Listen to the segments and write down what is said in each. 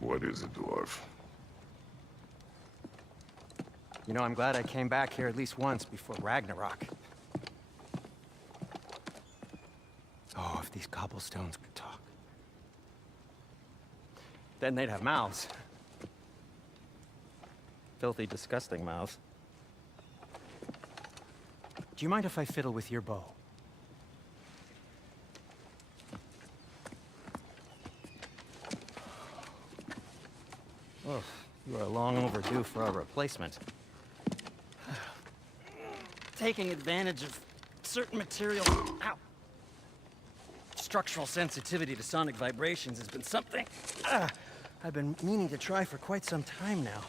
What is it, dwarf? You know, I'm glad I came back here at least once before Ragnarok. Oh, if these cobblestones could talk. Then they'd have mouths. Filthy, disgusting mouths. Do you mind if I fiddle with your bow? Oh, you are long overdue for a replacement. Taking advantage of certain material. Ow. Structural sensitivity to sonic vibrations has been something I've been meaning to try for quite some time now.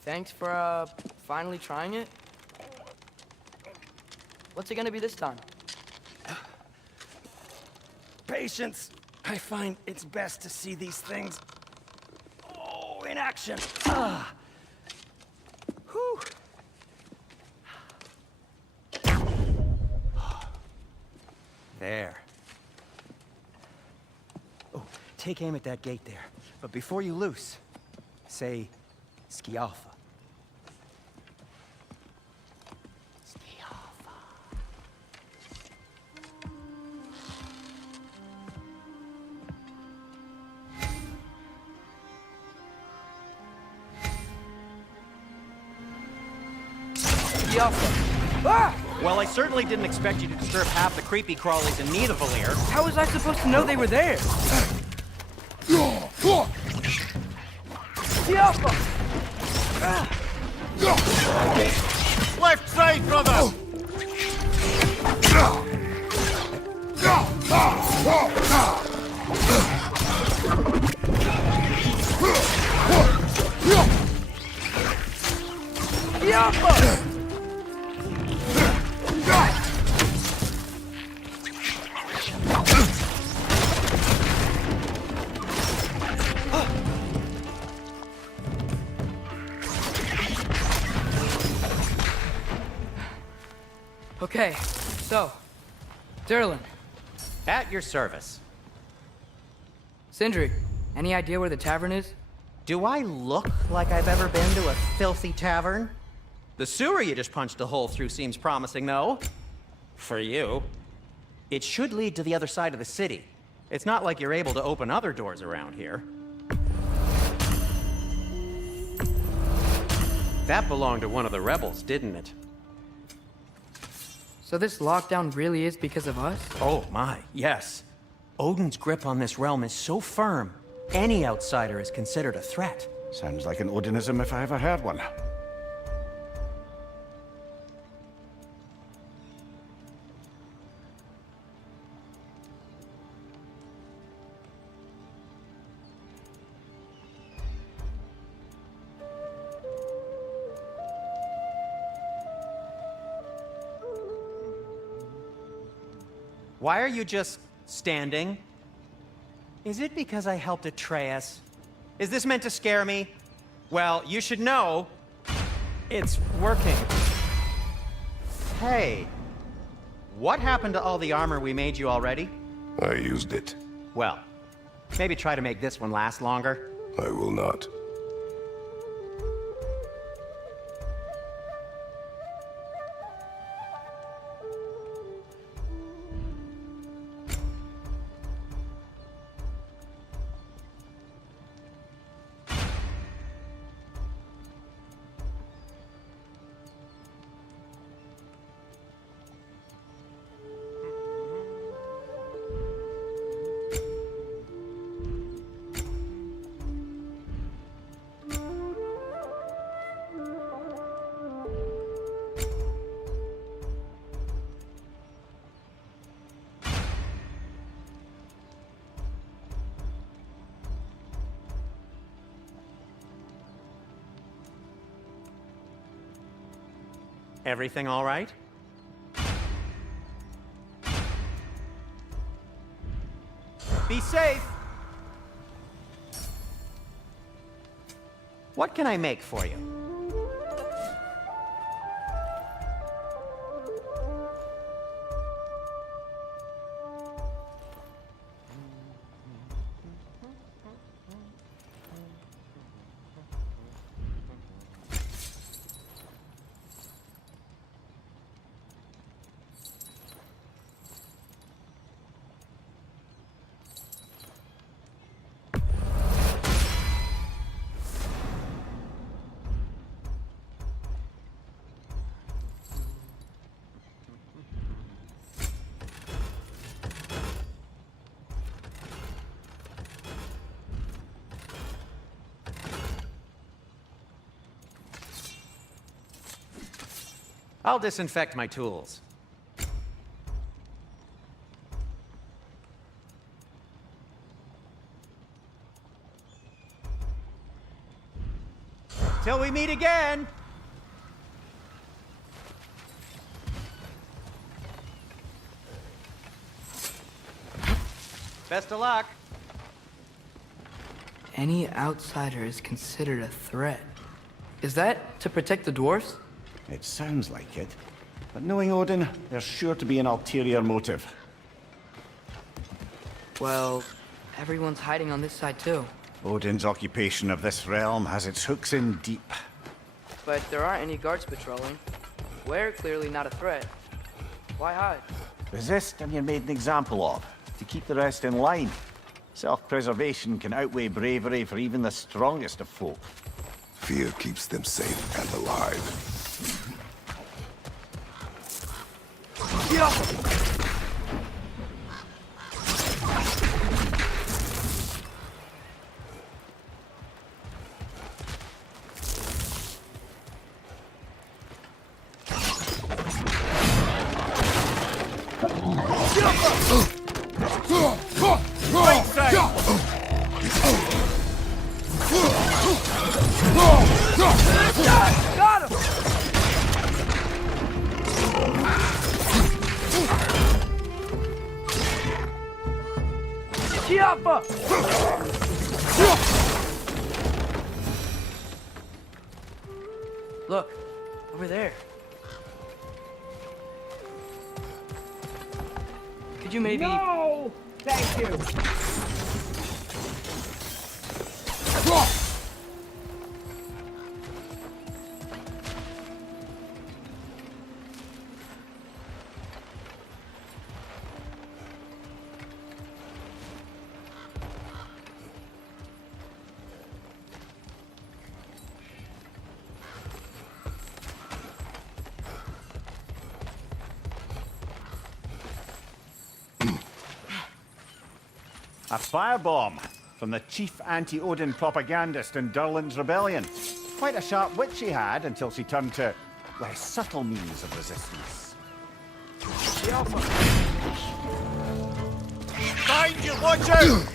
Thanks for, finally trying it. What's it gonna be this time? Patience. I find it's best to see these things, in action. Whew. There. Oh, take aim at that gate there. But before you loose, say, Skialfa. Well, I certainly didn't expect you to disturb half the creepy crawlies in Nidavellir. How was I supposed to know they were there? Left side, brother! Okay, so, Durlin, At your service. Sindri, any idea where the tavern is? Do I look like I've ever been to a filthy tavern? The sewer you just punched a hole through seems promising, though. For you. It should lead to the other side of the city. It's not like you're able to open other doors around here. That belonged to one of the rebels, didn't it? So this lockdown really is because of us? Oh my, yes. Odin's grip on this realm is so firm, any outsider is considered a threat. Sounds like an Odinism if I ever heard one. Why are you just standing? Is it because I helped Atreus? Is this meant to scare me? Well, you should know, it's working. Hey, what happened to all the armor we made you already? I used it. Well, maybe try to make this one last longer. I will not. Everything all right? Be safe! What can I make for you? I'll disinfect my tools. Till we meet again! Best of luck. Any outsider is considered a threat. Is that to protect the dwarves? It sounds like it. But knowing Odin, there's sure to be an ulterior motive. Well, everyone's hiding on this side too. Odin's occupation of this realm has its hooks in deep. But there aren't any guards patrolling. We're clearly not a threat. Why hide? Resist and you're made an example of, to keep the rest in line. Self-preservation can outweigh bravery for even the strongest of folk. Fear keeps them safe and alive. Got him! Chiappa! Look, over there. Could you maybe... No! Thank you! A firebomb from the chief anti-Odin propagandist in Durland's rebellion. Quite a sharp wit she had until she turned to less subtle means of resistance. Find you, watch out!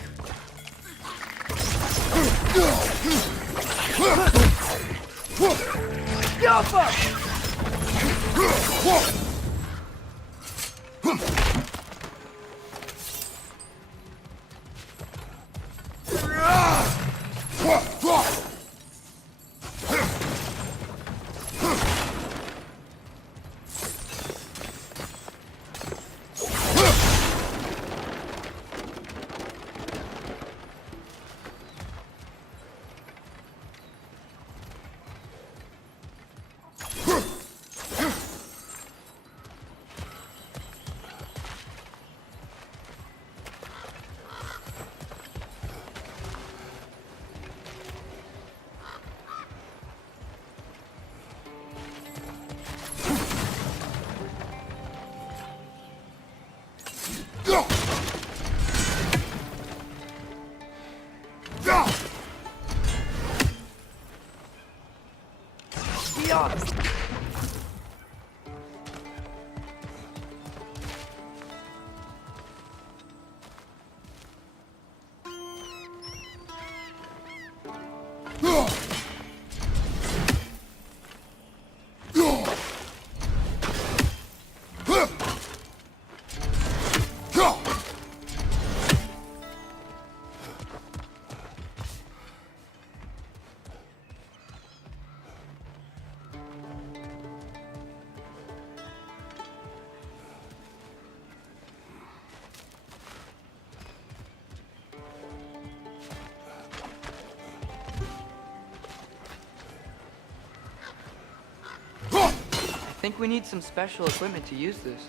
I think we need some special equipment to use this.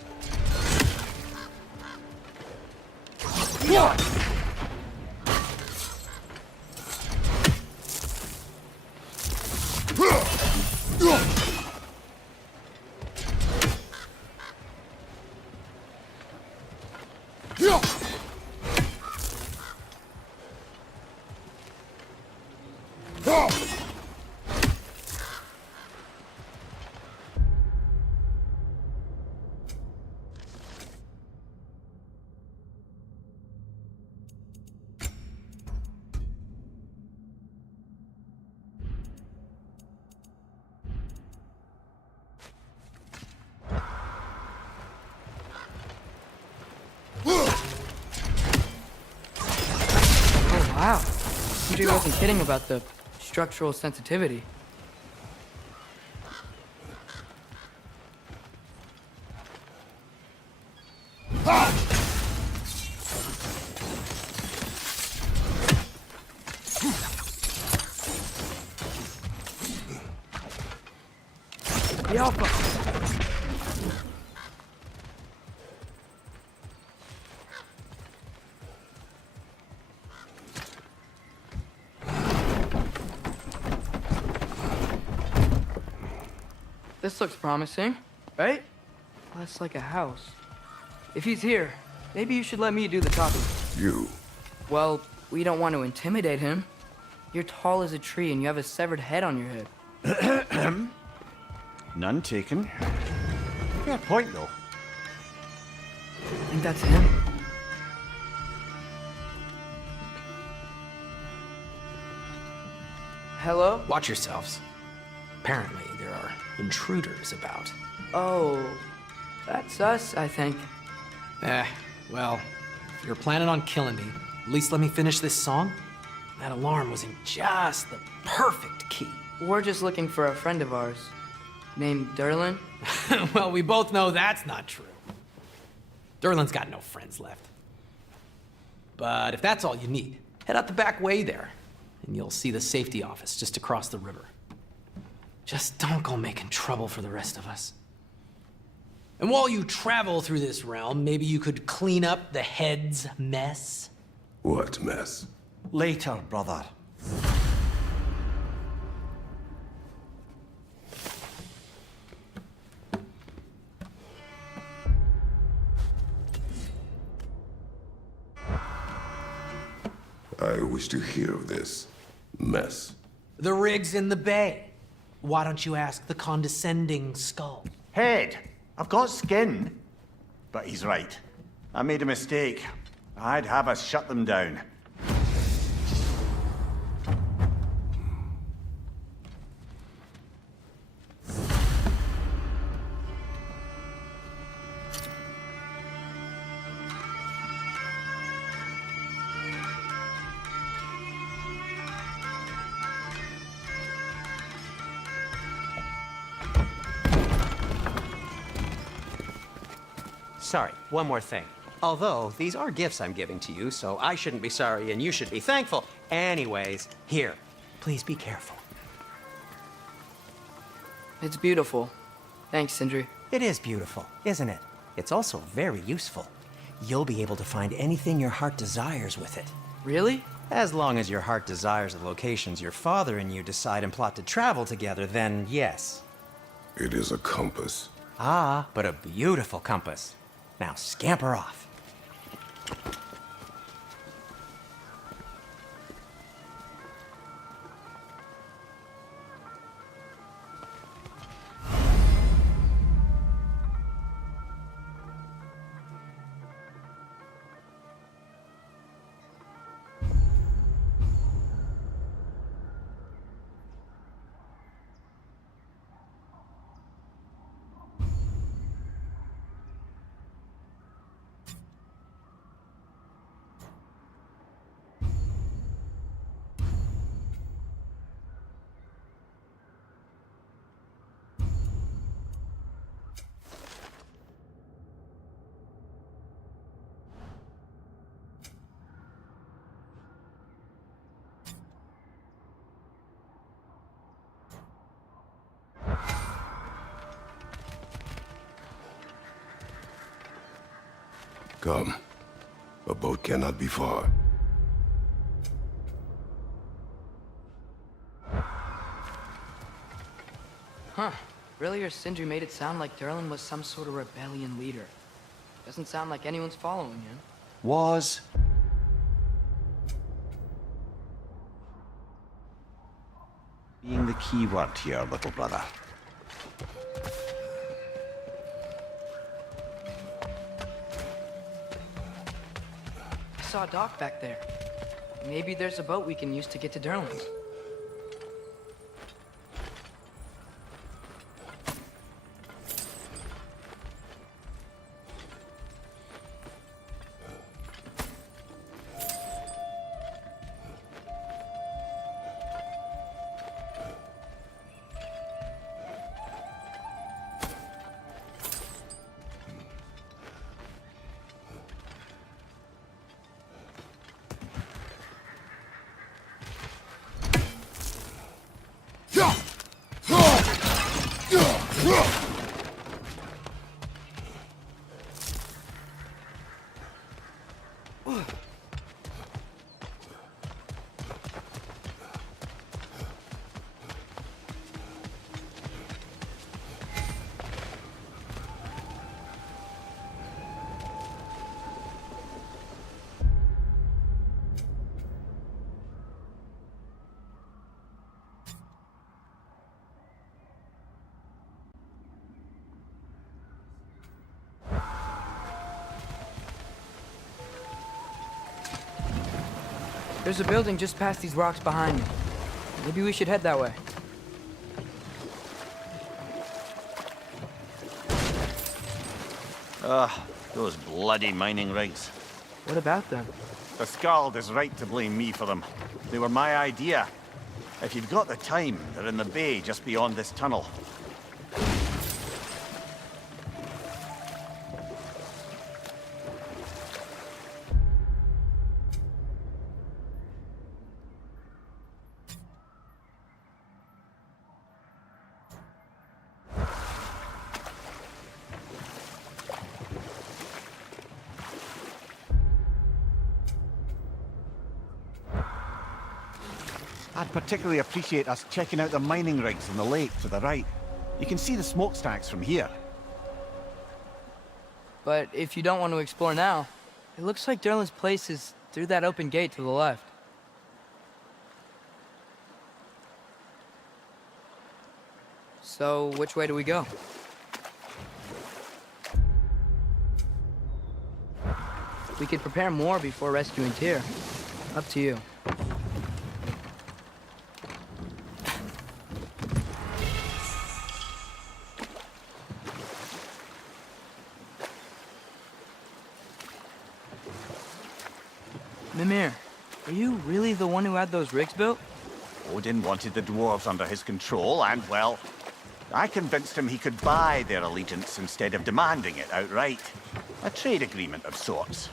Wow. Sindri wasn't kidding about the structural sensitivity. The Alpha! This looks promising, right? Less like a house. If he's here, maybe you should let me do the talking. You. Well, we don't want to intimidate him. You're tall as a tree and you have a severed head on your head. None taken. Fair point, though. I think that's him. Hello? Watch yourselves. Apparently, there are intruders about. Oh, that's us, I think. Well, if you're planning on killing me, at least let me finish this song. That alarm was in just the perfect key. We're just looking for a friend of ours named Derlin. Well, we both know that's not true. Derlin's got no friends left. But if that's all you need, head out the back way there, and you'll see the safety office just across the river. Just don't go making trouble for the rest of us. And while you travel through this realm, maybe you could clean up the head's mess? What mess? Later, brother. I wish to hear of this mess. The rig's in the bay. Why don't you ask the condescending skull? Head, I've got skin. But he's right. I made a mistake. I'd have us shut them down. Sorry, one more thing. Although, these are gifts I'm giving to you, so I shouldn't be sorry and you should be thankful. Anyways, here, please be careful. It's beautiful. Thanks, Sindri. It is beautiful, isn't it? It's also very useful. You'll be able to find anything your heart desires with it. Really? As long as your heart desires the locations your father and you decide and plot to travel together, then yes. It is a compass. Ah, but a beautiful compass. Now scamper off. Come. A boat cannot be far. Huh. Earlier, Sindri made it sound like Derlin was some sort of rebellion leader. Doesn't sound like anyone's following him. Was. Being the key word here, little brother. I saw a dock back there. Maybe there's a boat we can use to get to Derlin's. There's a building just past these rocks behind me. Maybe we should head that way. Those bloody mining rigs. What about them? The Skald is right to blame me for them. They were my idea. If you've got the time, they're in the bay just beyond this tunnel. I'd particularly appreciate us checking out the mining rigs in the lake to the right. You can see the smokestacks from here. But if you don't want to explore now, it looks like Derlin's place is through that open gate to the left. So, which way do we go? We could prepare more before rescuing Tyr. Up to you. Mimir, are you really the one who had those rigs built? Odin wanted the dwarves under his control, and, well, I convinced him he could buy their allegiance instead of demanding it outright. A trade agreement of sorts.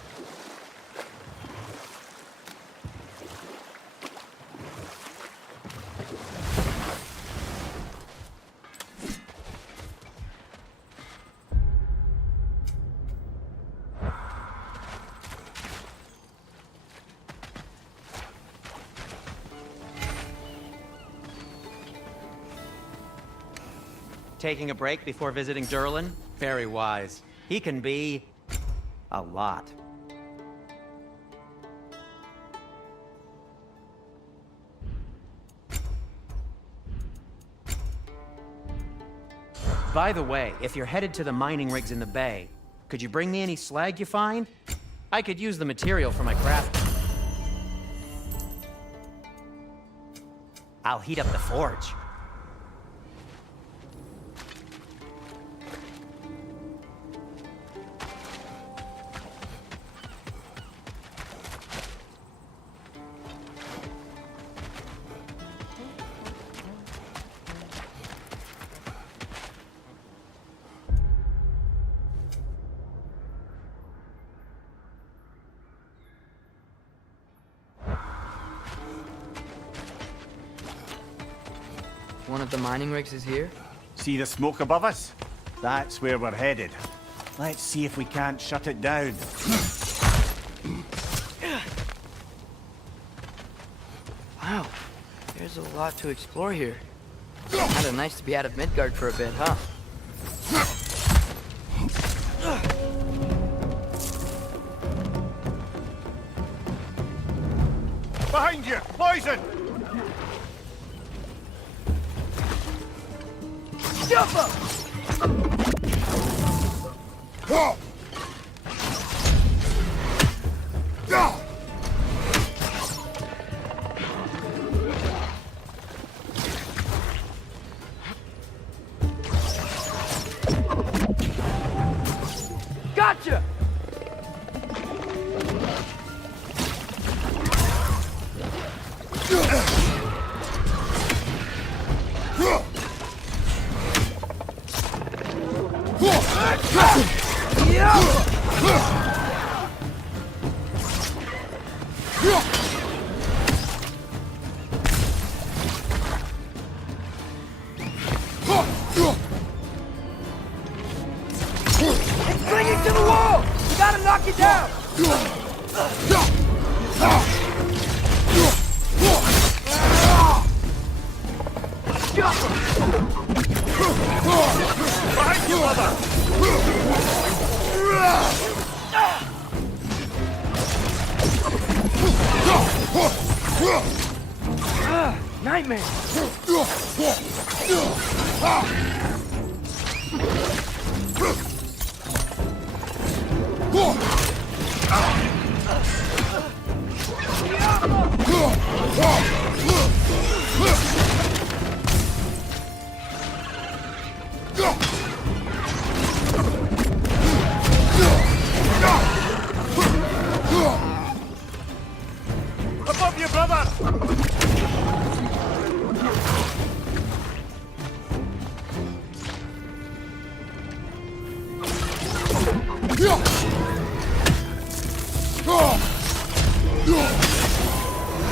Taking a break before visiting Derlin? Very wise. He can be... a lot. By the way, if you're headed to the mining rigs in the bay, could you bring me any slag you find? I could use the material for my craft. I'll heat up the forge. One of the mining rigs is here? See the smoke above us? That's where we're headed. Let's see if we can't shut it down. Wow, there's a lot to explore here. Kinda nice to be out of Midgard for a bit, huh? Behind you! Poison! Gotcha! Yeah! Behind you, mother! Nightmare! Above you, brother!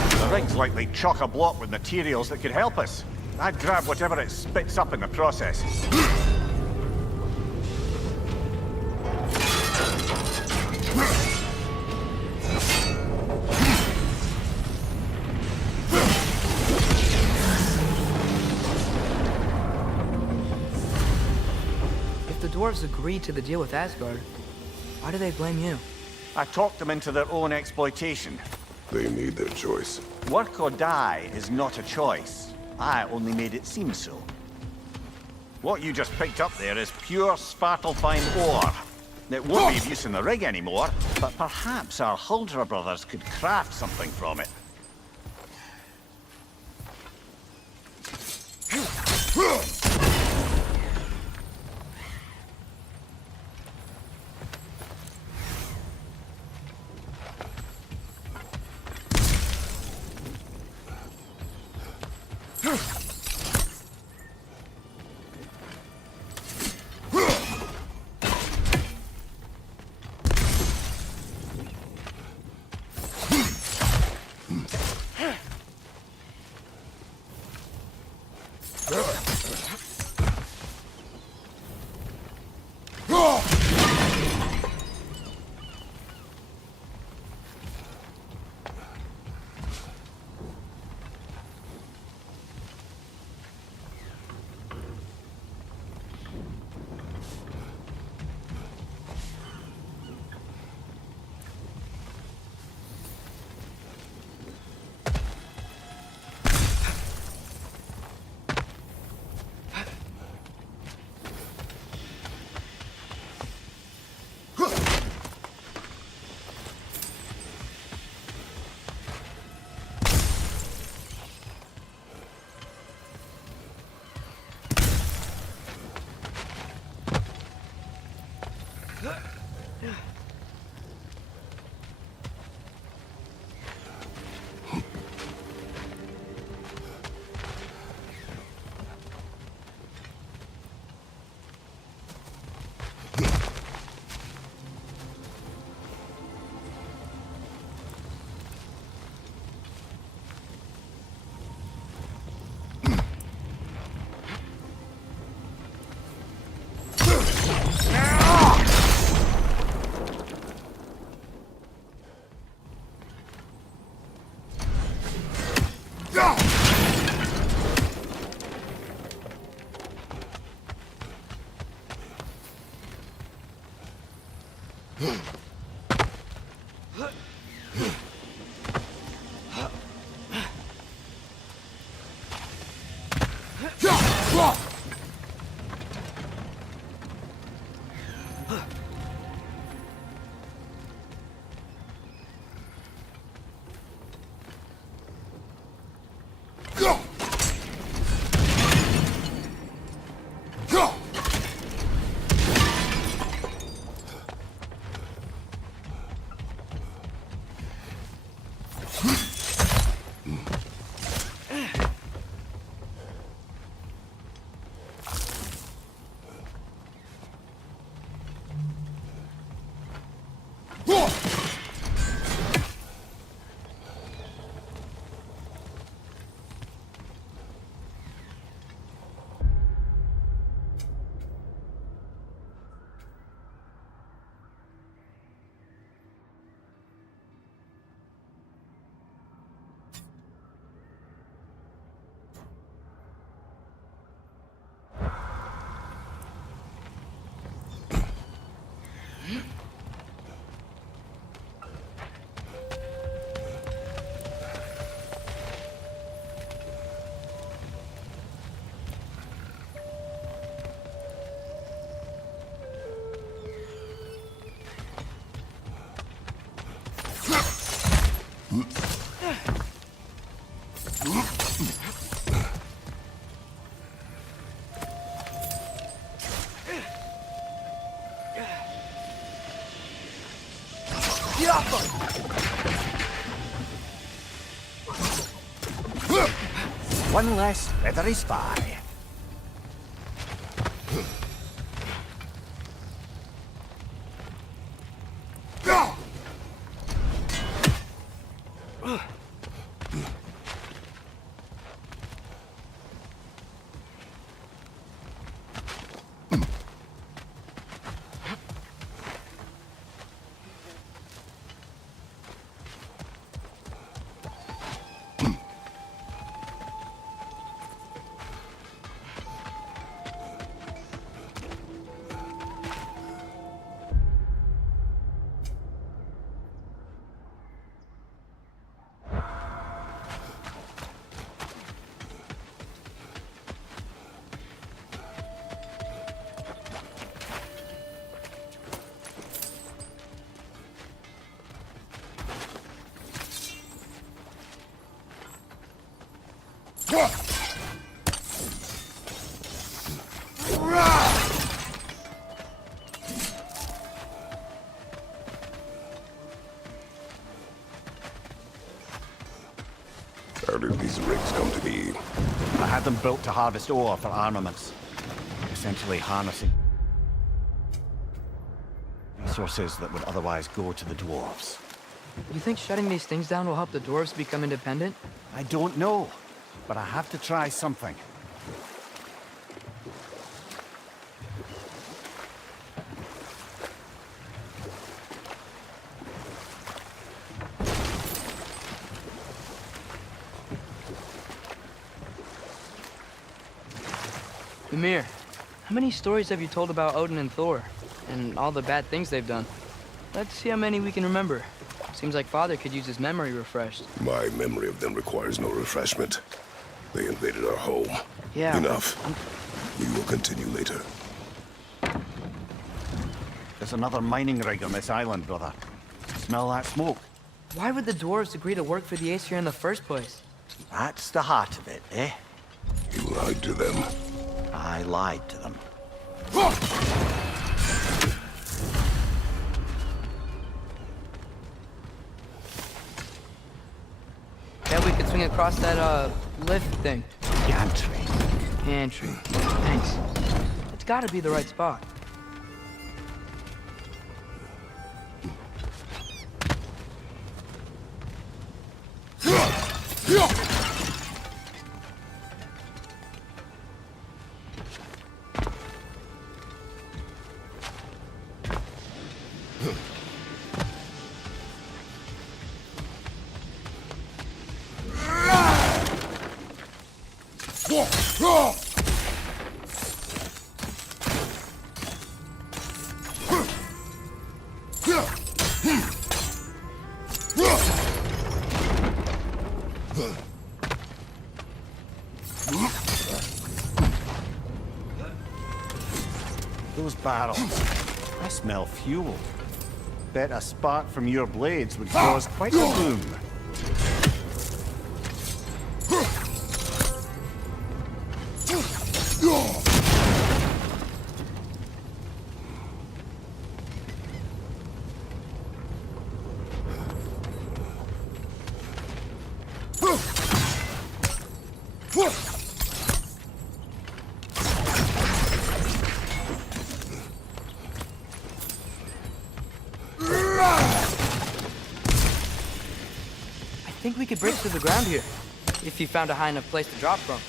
The rig's likely chock-a-block with materials that could help us. I'd grab whatever it spits up in the process. If the dwarves agreed to the deal with Asgard, why do they blame you? I talked them into their own exploitation. They made their choice. Work or die is not a choice. I only made it seem so. What you just picked up there is pure Svartalfheim ore. It won't be of use in the rig anymore, but perhaps our Huldra brothers could craft something from it. Get off him! One less feathery spy. How did these rigs come to be? I had them built to harvest ore for armaments. Essentially harnessing resources that would otherwise go to the dwarves. You think shutting these things down will help the dwarves become independent? I don't know, but I have to try something. Ymir, how many stories have you told about Odin and Thor? And all the bad things they've done? Let's see how many we can remember. Seems like Father could use his memory refreshed. My memory of them requires no refreshment. They invaded our home. Yeah. Enough. We will continue later. There's another mining rig on this island, brother. Smell that smoke? Why would the dwarves agree to work for the Aesir in the first place? That's the heart of it, eh? You lied to them. I lied to them. Bet we could swing across that, lift thing. Gantry. Pantry. Thanks. It's gotta be the right spot. Those barrels. I smell fuel. Bet a spark from your blades would cause quite a boom. I think we could break through the ground here, if you found a high enough place to drop from.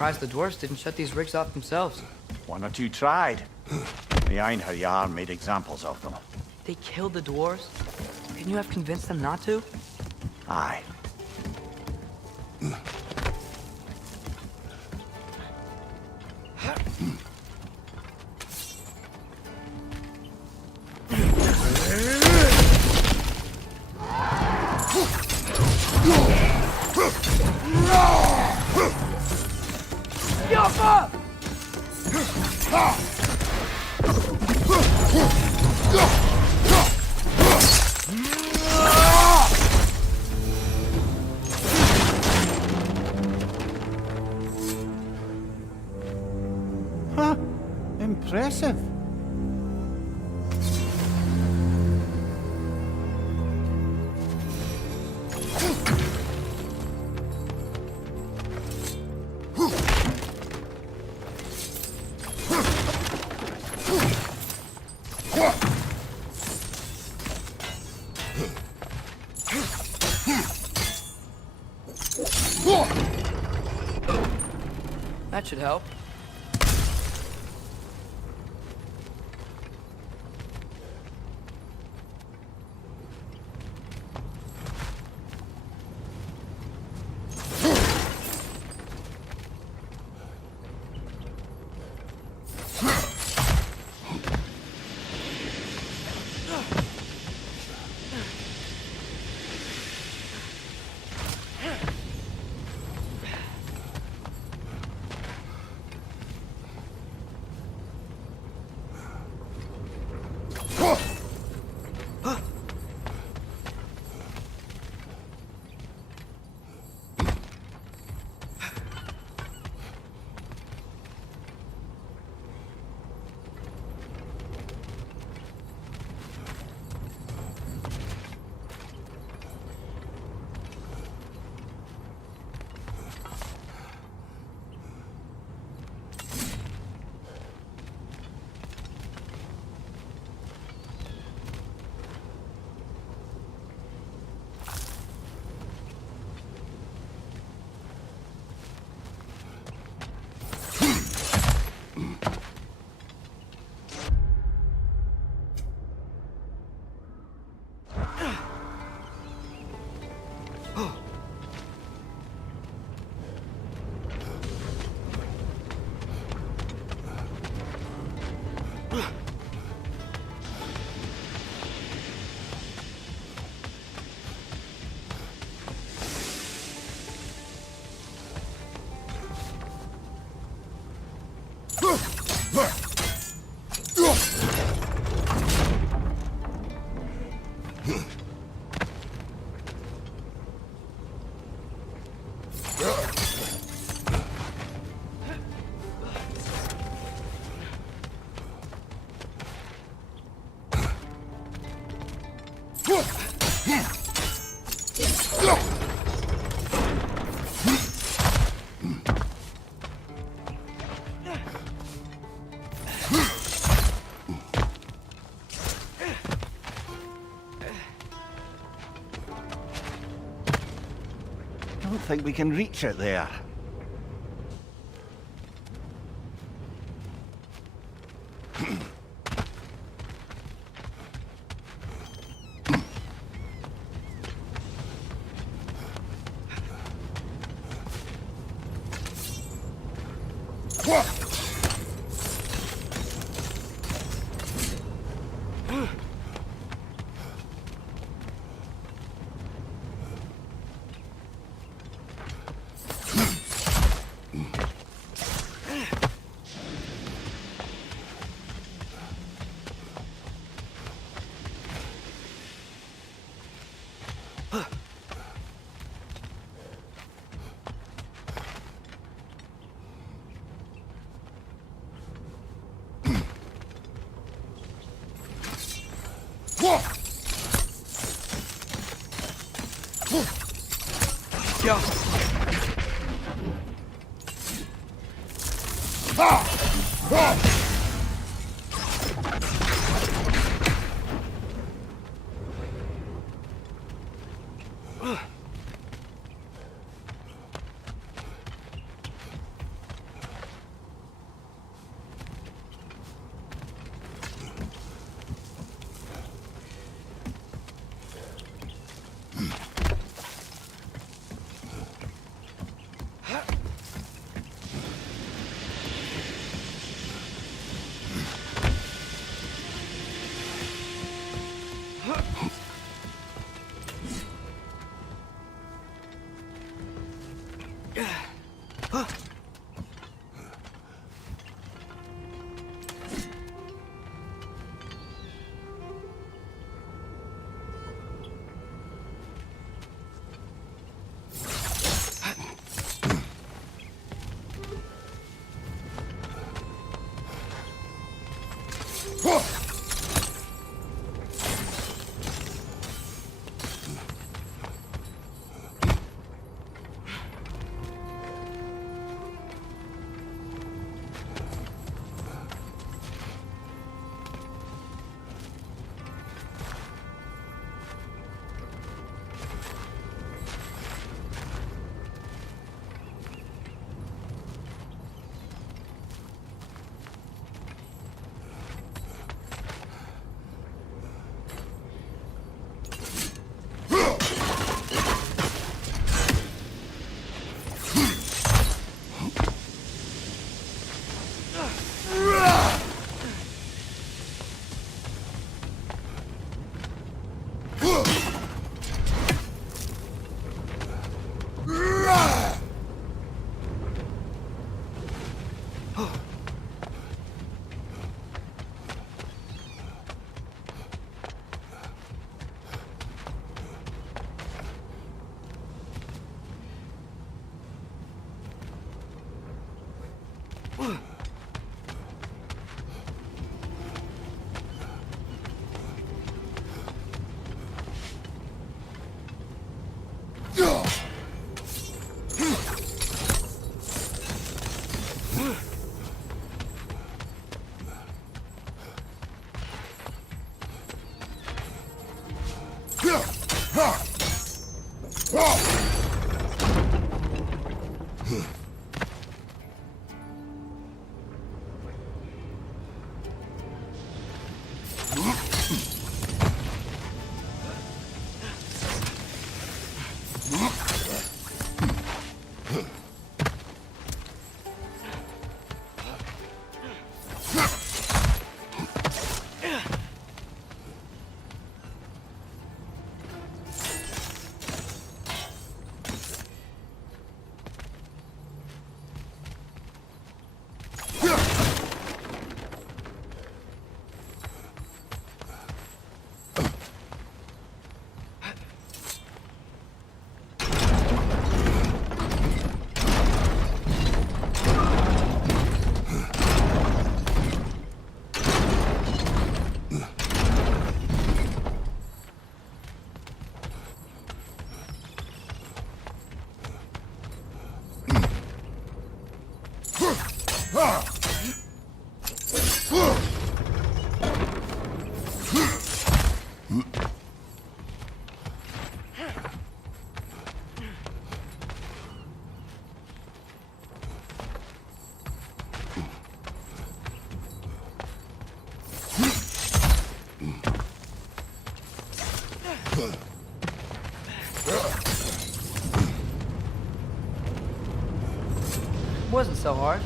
surprised the dwarves didn't shut these rigs off themselves. One or two tried. The Einherjar made examples of them. They killed the dwarves? Couldn't you have convinced them not to? Aye. Huh. Impressive. That should help. I don't think we can reach it there. Yo. Wasn't so hard.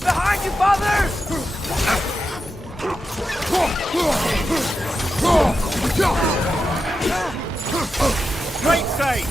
Behind you, father! Right side!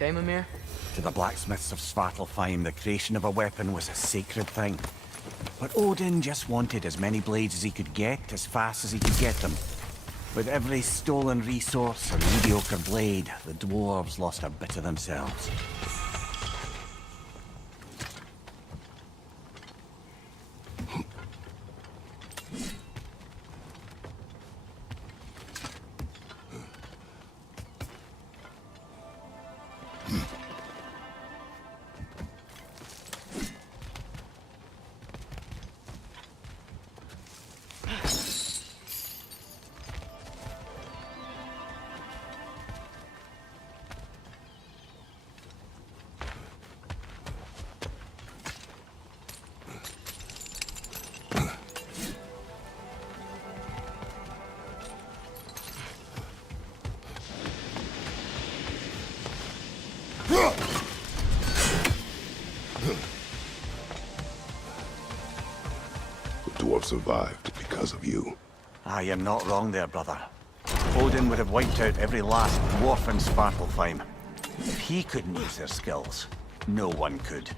okay, Mimir? To the blacksmiths of Svartalfheim, the creation of a weapon was a sacred thing. But Odin just wanted as many blades as he could get, as fast as he could get them. With every stolen resource or mediocre blade, the dwarves lost a bit of themselves. The dwarf survived because of you. Ah, you're not wrong there, brother. Odin would have wiped out every last dwarf in Svartalfheim. If he couldn't use their skills, no one could.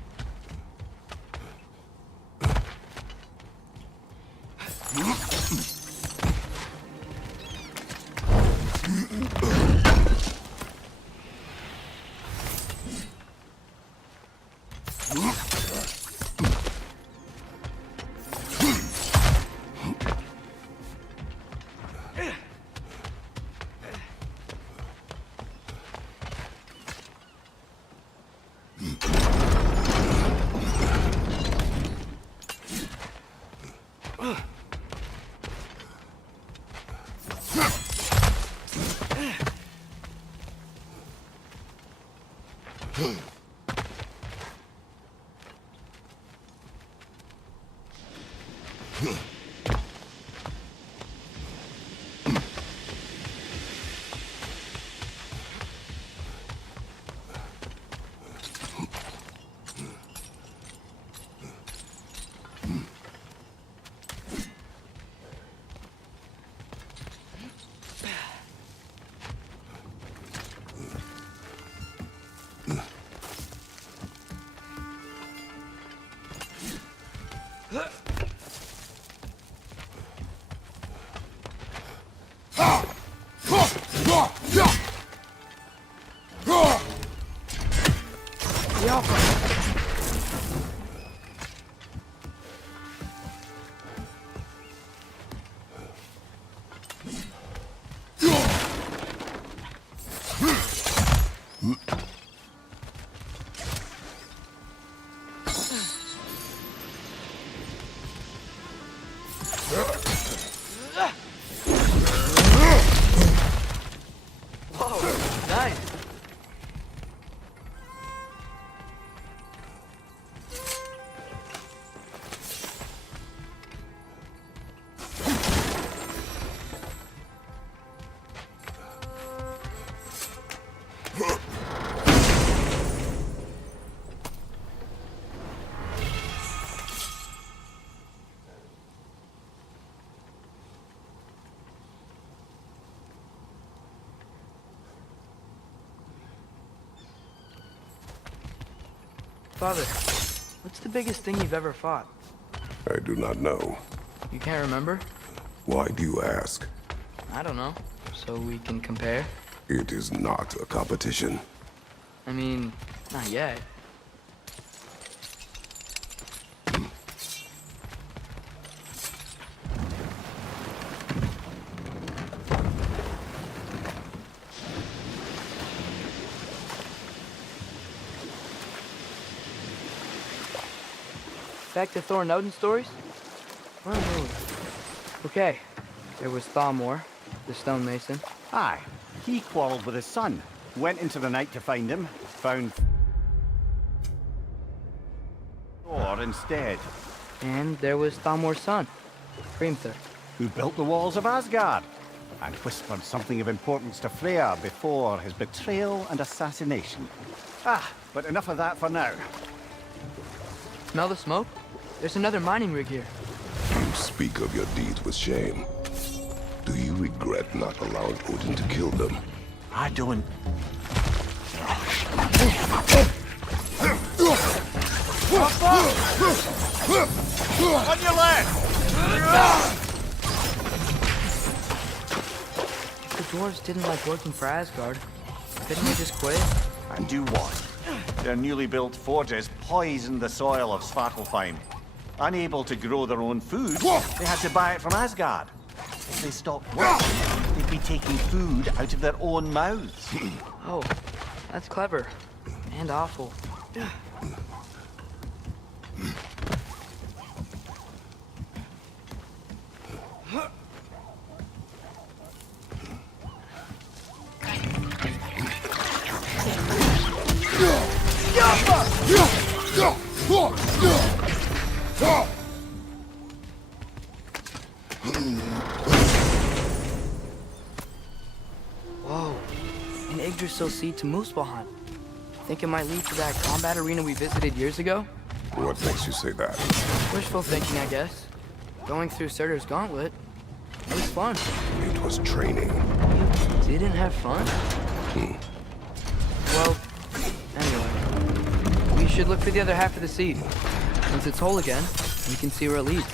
Nice. Father, what's the biggest thing you've ever fought? I do not know. You can't remember? Why do you ask? I don't know. So we can compare? It is not a competition. I mean, not yet. Back to Thor and Odin stories? Where were we? Okay, there was Thalmor, the stonemason. Aye, he quarreled with his son. Went into the night to find him, found Thor instead. And there was Thalmor's son, Hrimthur. Who built the walls of Asgard, and whispered something of importance to Freya before his betrayal and assassination. Ah, but enough of that for now. Smell the smoke? There's another mining rig here. You speak of your deeds with shame. Do you regret not allowing Odin to kill them? I don't. On your left! If the dwarves didn't like working for Asgard, couldn't they just quit? And do what? Their newly built forges poisoned the soil of Svartalfheim. Unable to grow their own food, they had to buy it from Asgard. If they stopped working, they'd be taking food out of their own mouths. Oh, that's clever. And awful. Whoa, an Yggdrasil seed to Muspelheim. Think it might lead to that combat arena we visited years ago? What makes you say that? Wishful thinking, I guess. Going through Surtur's gauntlet, it was fun. It was training. You didn't have fun? Well, anyway, we should look for the other half of the seed. Once it's whole again, we can see where it leads.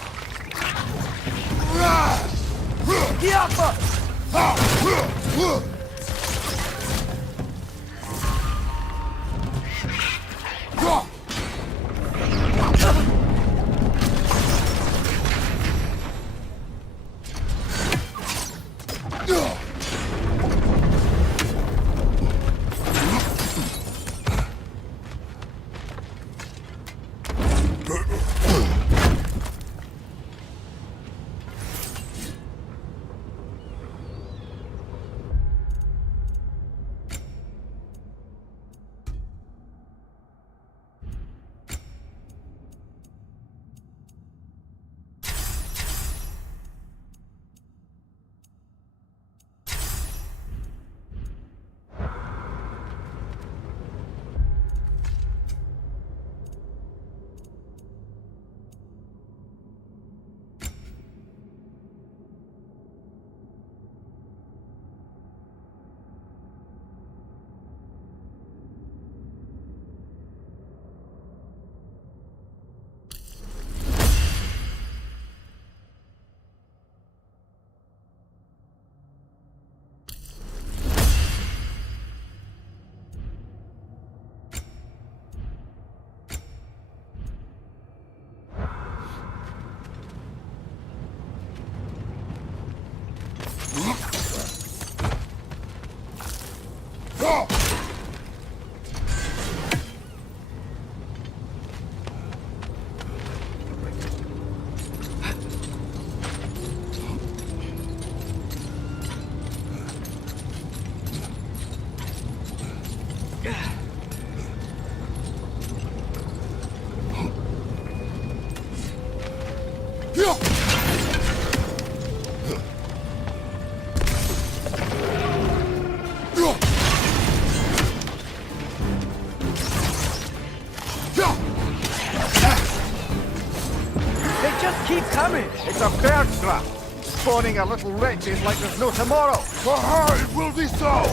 It's a bird trap, spawning our little wretches like there's no tomorrow. For her, it will be so!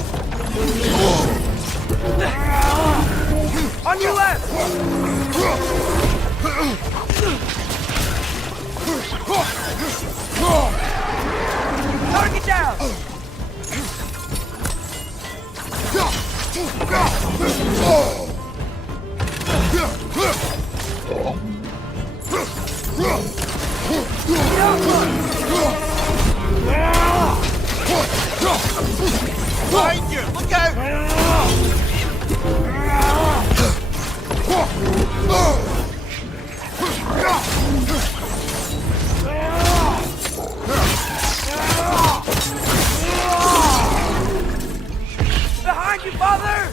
On your left! Target down! Behind you! Look out! Behind you, father!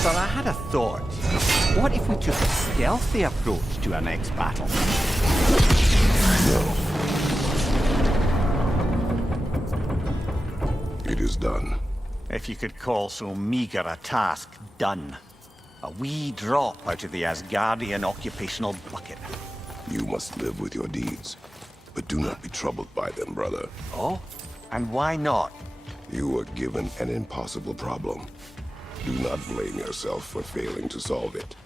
But I had a thought. What if we took a stealthy approach to our next battle? It is done. If you could call so meager a task done. A wee drop out of the Asgardian occupational bucket. You must live with your deeds, but do not be troubled by them, brother. Oh? And why not? You were given an impossible problem. Do not blame yourself for failing to solve it.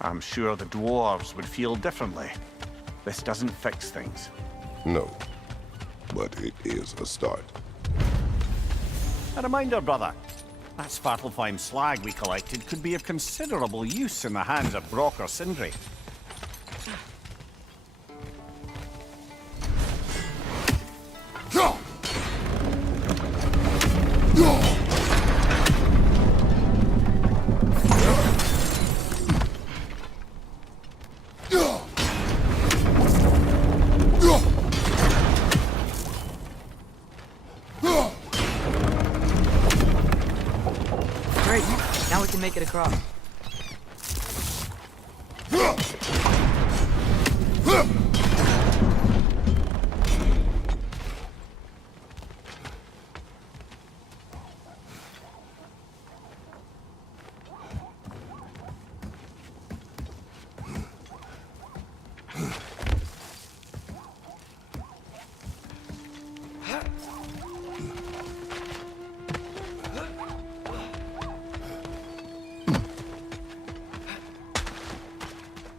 I'm sure the dwarves would feel differently. This doesn't fix things. No, but it is a start. A reminder, brother. That Svartalfheim slag we collected could be of considerable use in the hands of Brock or Sindri. Great. Now we can make it across.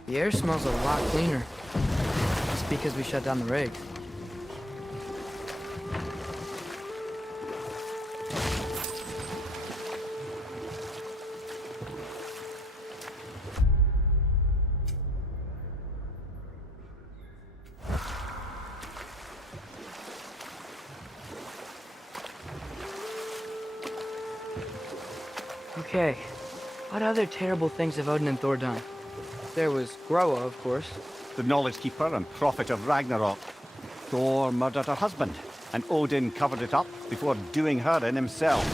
The air smells a lot cleaner. It's because we shut down the rig. Okay, what other terrible things have Odin and Thor done? There was Groa, of course. The Knowledge Keeper and Prophet of Ragnarok. Thor murdered her husband, and Odin covered it up before doing her in himself.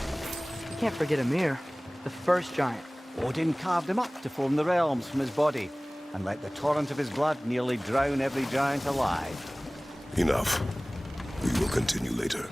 You can't forget Ymir, the first giant. Odin carved him up to form the realms from his body, and let the torrent of his blood nearly drown every giant alive. Enough. We will continue later.